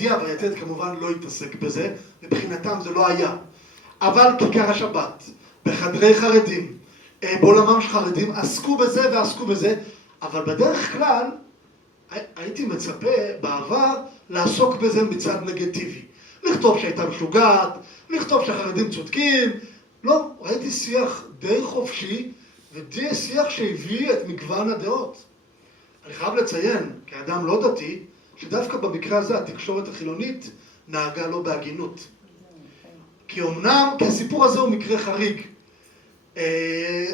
יהודי ויתד כמובן לא התעסק בזה, מבחינתם זה לא היה. אבל כיכר השבת, בחדרי חרדים, בעולמם של חרדים, עסקו בזה ועסקו בזה, אבל בדרך כלל הייתי מצפה בעבר לעסוק בזה מצד נגטיבי. לכתוב שהייתה משוגעת, לכתוב שהחרדים צודקים. לא, ראיתי שיח די חופשי ודי שיח שהביא את מגוון הדעות. אני חייב לציין, כאדם לא דתי, שדווקא במקרה הזה התקשורת החילונית נהגה לא בהגינות. כי אמנם, כי הסיפור הזה הוא מקרה חריג.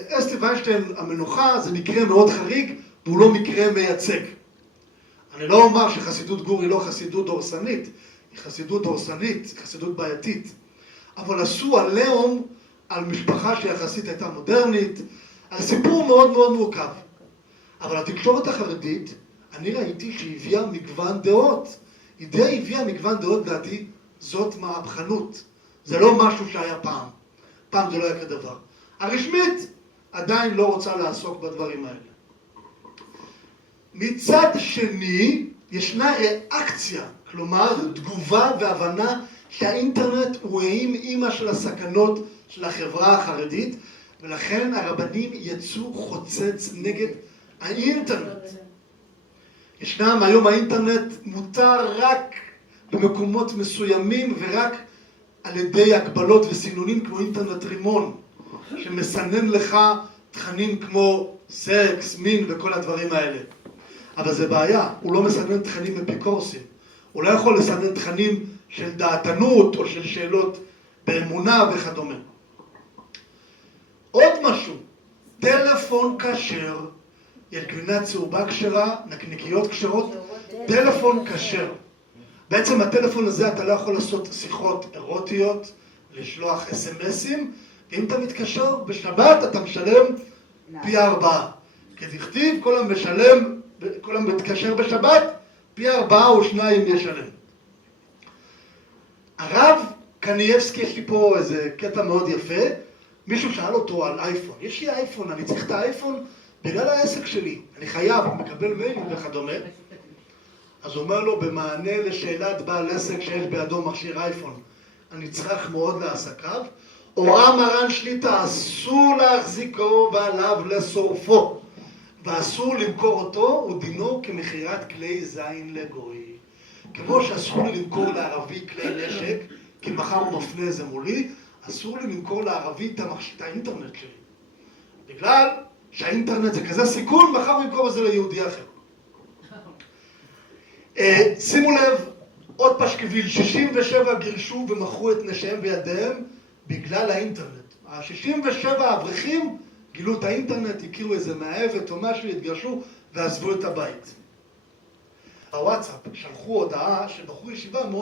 אסתי ויינשטיין המנוחה זה מקרה מאוד חריג והוא לא מקרה מייצג. אני לא אומר שחסידות גור היא לא חסידות דורסנית, היא חסידות דורסנית, חסידות בעייתית. אבל עשו עליהום על משפחה שיחסית הייתה מודרנית, על סיפור מאוד מאוד מורכב. אבל התקשורת החרדית, אני ראיתי שהיא הביאה מגוון דעות. היא די הביאה מגוון דעות לדעתי, זאת מהפכנות. זה לא משהו שהיה פעם. פעם זה לא היה כדבר. הרשמית עדיין לא רוצה לעסוק בדברים האלה. מצד שני, ישנה ריאקציה, כלומר תגובה והבנה שהאינטרנט הוא אימא של הסכנות של החברה החרדית, ולכן הרבנים יצאו חוצץ נגד האינטרנט. ישנם היום האינטרנט מותר רק במקומות מסוימים ורק על ידי הגבלות וסינונים כמו אינטרנט רימון, שמסנן לך תכנים כמו סקס, מין וכל הדברים האלה. אבל זה בעיה, הוא לא מסנן תכנים אפיקורסים. הוא לא יכול לסנן תכנים של דעתנות או של שאלות באמונה וכדומה. עוד משהו, טלפון כשר, יש גבינה צהובה כשרה, נקניקיות כשרות, טלפון כשר. בעצם הטלפון הזה אתה לא יכול לעשות שיחות אירוטיות, לשלוח אס-אמסים, ואם אתה מתקשר בשבת אתה משלם פי 4. כדכתיב, כל המתקשר בשבת, פי 4 או 2 ישלם. הרב קניאבסקי, יש לי פה איזה קטע מאוד יפה, מישהו שאל אותו על אייפון. יש לי אייפון, אני צריך את האייפון בגלל העסק שלי. אני חייב, אני מקבל מיילים וכדומה. אז הוא אומר לו, במענה לשאלת בעל עסק שיש בידו מכשיר אייפון, אני צריך מאוד לעסקיו, הוראה מרן שליטה, אסור להחזיקו ועליו לשורפו, ואסור למכור אותו, ודינו כמכירת כלי זין לגוי. כמו שאסור לי למכור לערבי כלי נשק, כי מחר הוא מפנה זה מולי, אסור לי למכור לערבי את האינטרנט שלי. בגלל שהאינטרנט זה כזה סיכון, מחר הוא ימכור בזה ליהודי אחר. שימו לב, עוד פשקביל, 67 גירשו ומכרו את נשיהם וידיהם בגלל האינטרנט. ה-67 האברכים גילו את האינטרנט, הכירו איזה מאהבת או משהו, התגרשו ועזבו את הבית. בוואטסאפ שלחו הודעה שבחור ישיבה מאוד